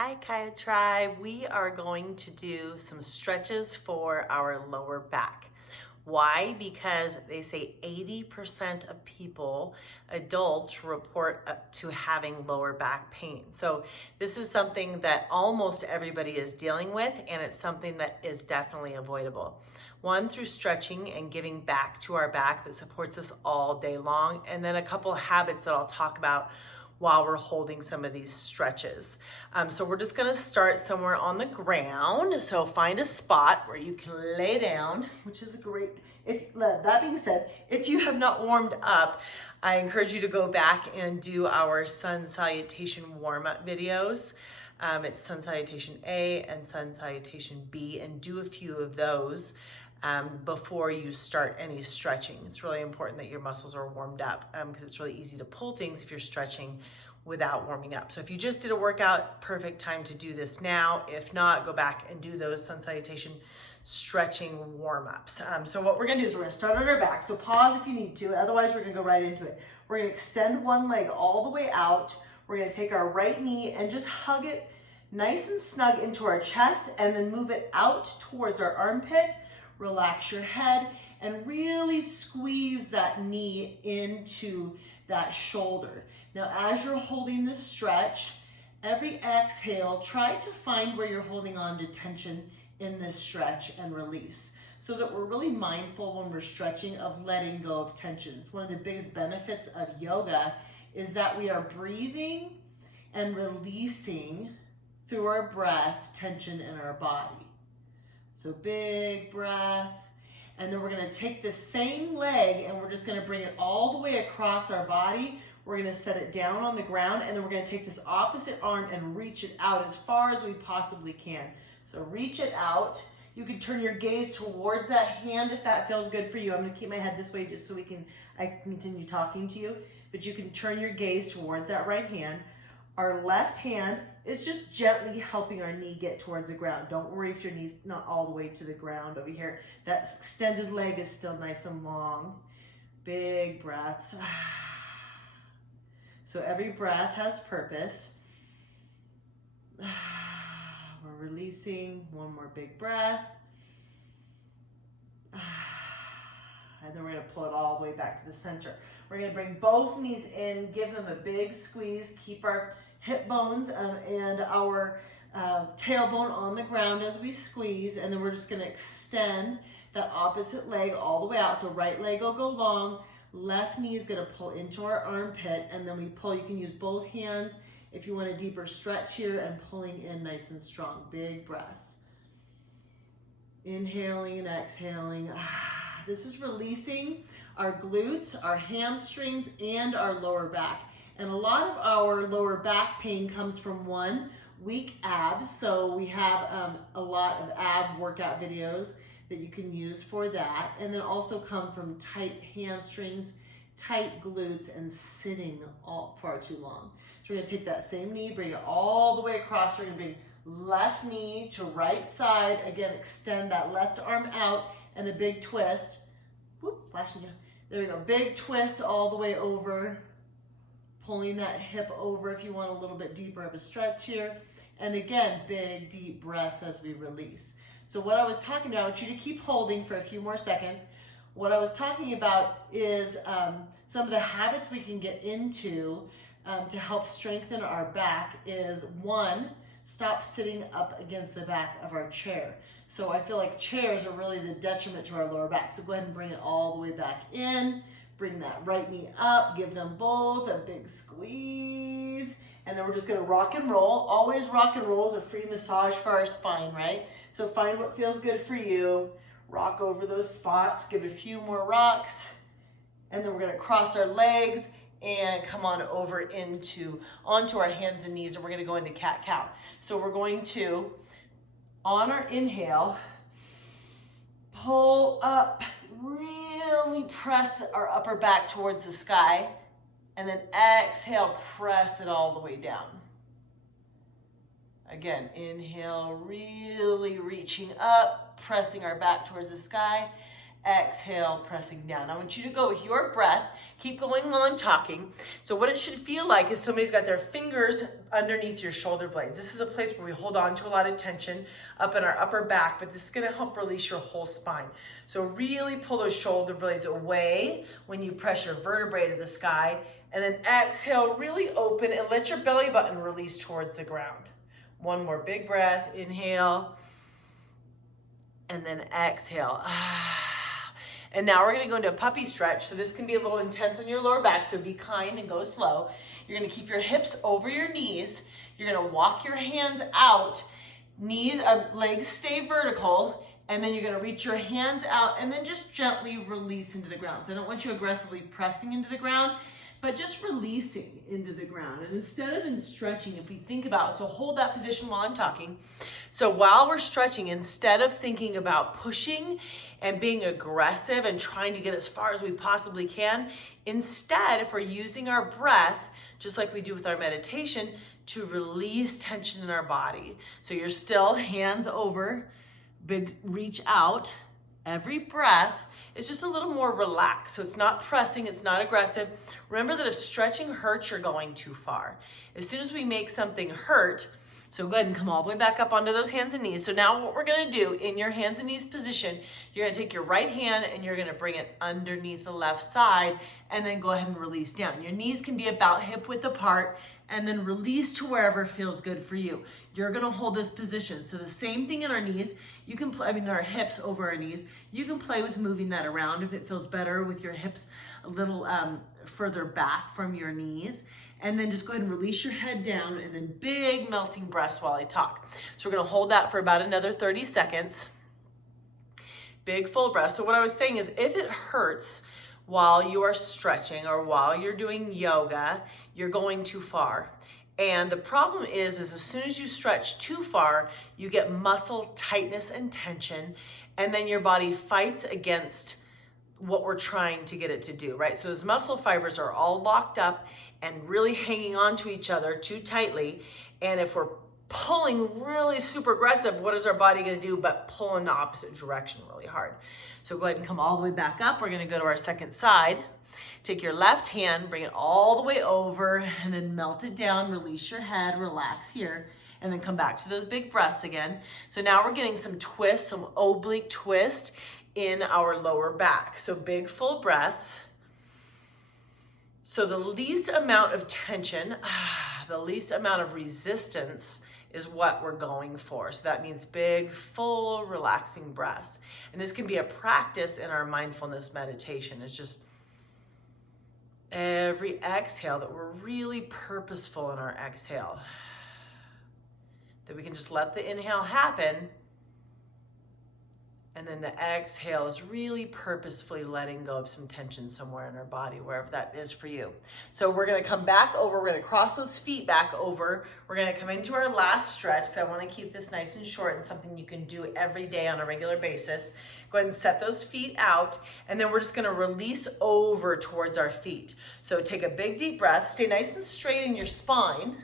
Hi Kaya Tribe. We are going to do some stretches for our lower back. Why? Because they say 80% of people, adults, report to having lower back pain. So this is something that almost everybody is dealing with, and it's something that is definitely avoidable. One, through stretching and giving back to our back that supports us all day long, and then a couple of habits that I'll talk about while we're holding some of these stretches. So we're just gonna start somewhere on the ground. So find a spot where you can lay down, which is great. That being said, if you have not warmed up, I encourage you to go back and do our sun salutation warm-up videos. It's sun salutation A and sun salutation B, and do a few of those before you start any stretching. It's really important that your muscles are warmed up because it's really easy to pull things if you're stretching without warming up. So if you just did a workout, perfect time to do this now. If not, go back and do those sun salutation stretching warm-ups. So what we're gonna do is we're gonna start on our back. So pause if you need to, otherwise we're gonna go right into it. We're gonna extend one leg all the way out. We're gonna take our right knee and just hug it nice and snug into our chest, and then move it out towards our armpit. Relax your head and really squeeze that knee into that shoulder. Now, as you're holding this stretch, every exhale, try to find where you're holding on to tension in this stretch and release, so that we're really mindful when we're stretching of letting go of tensions. One of the biggest benefits of yoga is that we are breathing and releasing through our breath tension in our body. So big breath, and then we're gonna take the same leg and we're just gonna bring it all the way across our body. We're gonna set it down on the ground, and then we're gonna take this opposite arm and reach it out as far as we possibly can. So reach it out. You can turn your gaze towards that hand if that feels good for you. I'm gonna keep my head this way just so I can continue talking to you, but you can turn your gaze towards that right hand. Our left hand is just gently helping our knee get towards the ground. Don't worry if your knee's not all the way to the ground over here. That extended leg is still nice and long. Big breaths. So every breath has purpose. We're releasing. One more big breath. And then we're gonna pull it all the way back to the center. We're gonna bring both knees in, give them a big squeeze, keep our hip bones and our tailbone on the ground as we squeeze, and then we're just gonna extend that opposite leg all the way out. So right leg will go long, left knee is gonna pull into our armpit, and then we pull. You can use both hands if you want a deeper stretch here, and pulling in nice and strong. Big breaths. Inhaling and exhaling. This is releasing our glutes, our hamstrings, and our lower back. And a lot of our lower back pain comes from one, weak abs. So we have a lot of ab workout videos that you can use for that. And then also come from tight hamstrings, tight glutes, and sitting all far too long. So we're gonna take that same knee, bring it all the way across. We're gonna bring left knee to right side. Again, extend that left arm out and a big twist. Whoop, flashing you. There we go, big twist all the way over. Pulling that hip over if you want a little bit deeper of a stretch here. And again, big deep breaths as we release. So what I was talking about, I want you to keep holding for a few more seconds. What I was talking about is some of the habits we can get into to help strengthen our back is, one, stop sitting up against the back of our chair. So I feel like chairs are really the detriment to our lower back. So go ahead and bring it all the way back in. Bring that right knee up, give them both a big squeeze, and then we're just gonna rock and roll. Always rock and roll is a free massage for our spine, right? So find what feels good for you. Rock over those spots, give it a few more rocks, and then we're gonna cross our legs and come on over onto our hands and knees, and we're gonna go into cat-cow. So we're going to, on our inhale, pull up, really press our upper back towards the sky, and then exhale, press it all the way down. Again, inhale, really reaching up, pressing our back towards the sky. Exhale, pressing down. I want you to go with your breath. Keep going while I'm talking. So what it should feel like is somebody's got their fingers underneath your shoulder blades. This is a place where we hold on to a lot of tension up in our upper back, but this is gonna help release your whole spine. So really pull those shoulder blades away when you press your vertebrae to the sky, and then exhale, really open and let your belly button release towards the ground. One more big breath, inhale, and then exhale. And now we're gonna go into a puppy stretch. So this can be a little intense on your lower back, so be kind and go slow. You're gonna keep your hips over your knees. You're gonna walk your hands out, legs stay vertical, and then you're gonna reach your hands out and then just gently release into the ground. So I don't want you aggressively pressing into the ground, but just releasing into the ground. And instead of stretching, if we think about, so hold that position while I'm talking. So while we're stretching, instead of thinking about pushing and being aggressive and trying to get as far as we possibly can, instead, if we're using our breath, just like we do with our meditation, to release tension in our body. So you're still hands over, big reach out. Every breath is just a little more relaxed. So it's not pressing, it's not aggressive. Remember that if stretching hurts, you're going too far. As soon as we make something hurt, so go ahead and come all the way back up onto those hands and knees. So now what we're gonna do in your hands and knees position, you're gonna take your right hand and you're gonna bring it underneath the left side and then go ahead and release down. Your knees can be about hip width apart and then release to wherever feels good for you. You're gonna hold this position. So the same thing in our knees, you can play, our hips over our knees. You can play with moving that around if it feels better with your hips a little further back from your knees. And then just go ahead and release your head down and then big melting breaths while I talk. So we're gonna hold that for about another 30 seconds. Big full breath. So what I was saying is if it hurts while you are stretching or while you're doing yoga, you're going too far. And the problem is as soon as you stretch too far, you get muscle tightness and tension, and then your body fights against what we're trying to get it to do, right? So those muscle fibers are all locked up and really hanging on to each other too tightly. And if we're pulling really super aggressive, what is our body gonna do but pull in the opposite direction really hard? So go ahead and come all the way back up. We're gonna go to our second side. Take your left hand, bring it all the way over, and then melt it down, release your head, relax here, and then come back to those big breaths again. So now we're getting some twist, some oblique twist in our lower back. So big full breaths. So the least amount of tension, the least amount of resistance is what we're going for. So that means big, full, relaxing breaths. And this can be a practice in our mindfulness meditation. It's just every exhale that we're really purposeful in our exhale. That we can just let the inhale happen, and then the exhale is really purposefully letting go of some tension somewhere in our body, wherever that is for you. So we're gonna come back over, we're gonna cross those feet back over. We're gonna come into our last stretch. So I wanna keep this nice and short and something you can do every day on a regular basis. Go ahead and set those feet out, and then we're just gonna release over towards our feet. So take a big deep breath, stay nice and straight in your spine.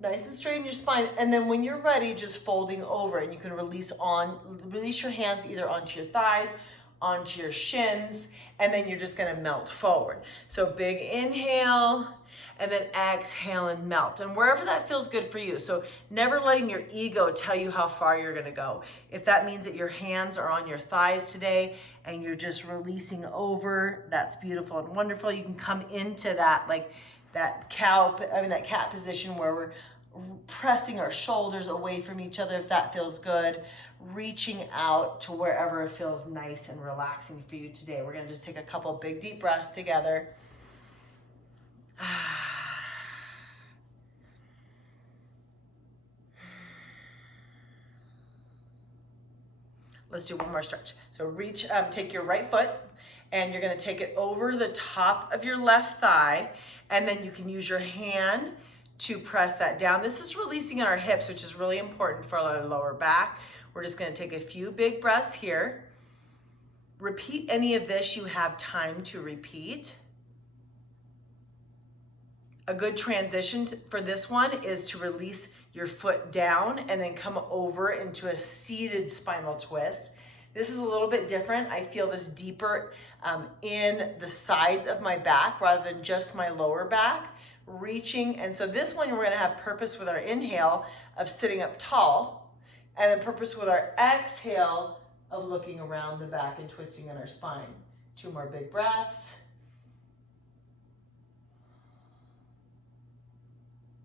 Nice and straight in your spine, and then when you're ready, just folding over, and you can release your hands either onto your thighs, onto your shins, and then you're just gonna melt forward. So big inhale, and then exhale and melt, and wherever that feels good for you. So never letting your ego tell you how far you're gonna go. If that means that your hands are on your thighs today, and you're just releasing over, that's beautiful and wonderful. You can come into that, like that cat position where we're pressing our shoulders away from each other if that feels good, reaching out to wherever it feels nice and relaxing for you today. We're gonna just take a couple big deep breaths together. Let's do one more stretch. So reach, take your right foot, and you're gonna take it over the top of your left thigh, and then you can use your hand to press that down. This is releasing in our hips, which is really important for our lower back. We're just gonna take a few big breaths here. Repeat any of this you have time to repeat. A good transition for this one is to release your foot down and then come over into a seated spinal twist. This is a little bit different. I feel this deeper in the sides of my back rather than just my lower back. reaching. And so this one, we're gonna have purpose with our inhale of sitting up tall, and then purpose with our exhale of looking around the back and twisting in our spine. 2 more big breaths.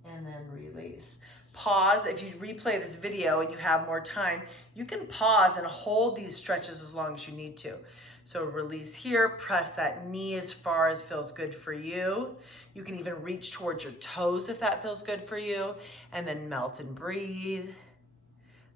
And then release. Pause. If you replay this video and you have more time, you can pause and hold these stretches as long as you need to. So release here, press that knee as far as feels good for you. You can even reach towards your toes if that feels good for you. And then melt and breathe.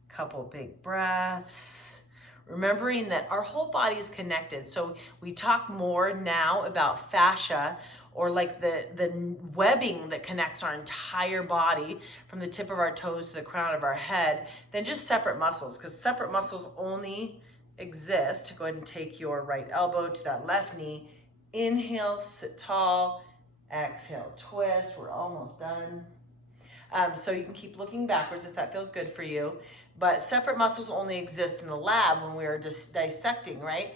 Couple big breaths. Remembering that our whole body is connected. So we talk more now about fascia, or like the webbing that connects our entire body from the tip of our toes to the crown of our head, than just separate muscles, because separate muscles only exist. Go ahead and take your right elbow to that left knee. Inhale, sit tall. Exhale, twist. We're almost done. So you can keep looking backwards if that feels good for you. But separate muscles only exist in the lab when we are just dissecting, right?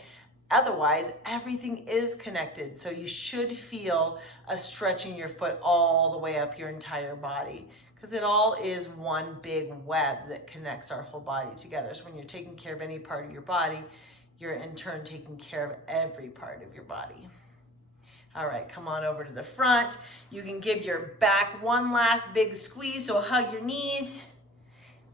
Otherwise, everything is connected. So you should feel a stretch in your foot all the way up your entire body, because it all is one big web that connects our whole body together. So when you're taking care of any part of your body, you're in turn taking care of every part of your body. All right, come on over to the front. You can give your back one last big squeeze, so hug your knees.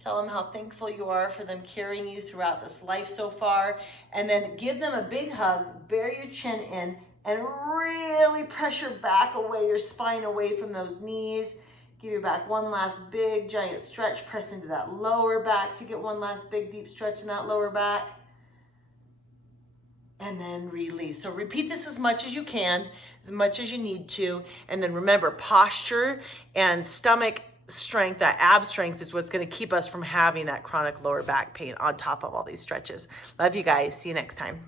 Tell them how thankful you are for them carrying you throughout this life so far. And then give them a big hug, bury your chin in, and really press your back away, your spine away from those knees. Give your back one last big giant stretch. Press into that lower back to get one last big deep stretch in that lower back. And then release. So repeat this as much as you can, as much as you need to. And then remember, posture and stomach strength, that ab strength, is what's going to keep us from having that chronic lower back pain on top of all these stretches. Love you guys. See you next time.